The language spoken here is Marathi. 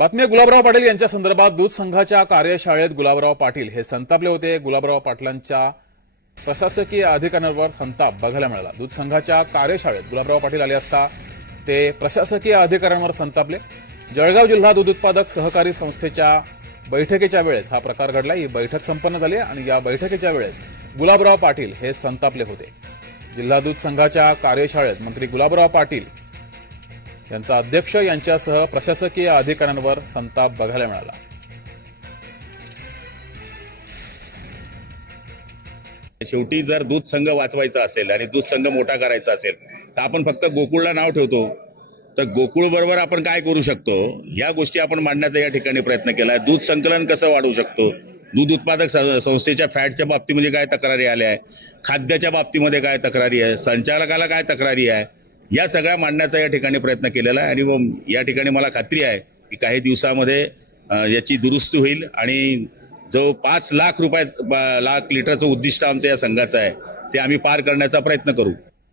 बातमी गुलाबराव पाटील यांच्या संदर्भात दूध संघाच्या कार्यशाळेत गुलाबराव पाटील हे संतापले होते. गुलाबराव पाटलांच्या प्रशासकीय अधिकाऱ्यांवर संताप बघायला मिळाला. दूध संघाच्या कार्यशाळेत गुलाबराव पाटील आले असता ते प्रशासकीय अधिकाऱ्यांवर संतापले. जळगाव जिल्हा दूध उत्पादक सहकारी संस्थेच्या बैठकीच्या वेळेस हा प्रकार घडला. ही बैठक संपन्न झाली आणि या बैठकीच्या वेळेस गुलाबराव पाटील हे संतापले होते. जिल्हा दूध संघाच्या कार्यशाळेत मंत्री गुलाबराव पाटील यांचा अध्यक्ष यांच्यासह प्रशासकीय अधिकाऱ्यांवर संताप बघायला मिळाला. शेवटी जर दूध संघ वाचवायचा असेल आणि दूध संघ मोठा करायचा असेल तर आपण फक्त गोकुळला नाव ठेवतो. तर गोकुळ बरोबर आपण काय करू शकतो? या गोष्टी आपण मांडण्याचा या ठिकाणी प्रयत्न केला. आहे दूध संकलन कसं वाढवू शकतो? दूध उत्पादक संस्थेच्या फॅटच्या बाबतीमध्ये काय तक्रारी आल्या? आहे खाद्याच्या बाबतीमध्ये काय तक्रारी आहे? संचालकाला काय तक्रारी आहे? या सगळ्या मांडण्याचा या ठिकाणी प्रयत्न केलेला आहे. आणि या ठिकाणी मला खात्री आहे की काही दिवसामध्ये याची दुरुस्ती होईल. आणि जो पाच लाख रुपये लाख लिटरचं उद्दिष्ट आमचं या संघाचं आहे ते आम्ही पार करण्याचा प्रयत्न करू.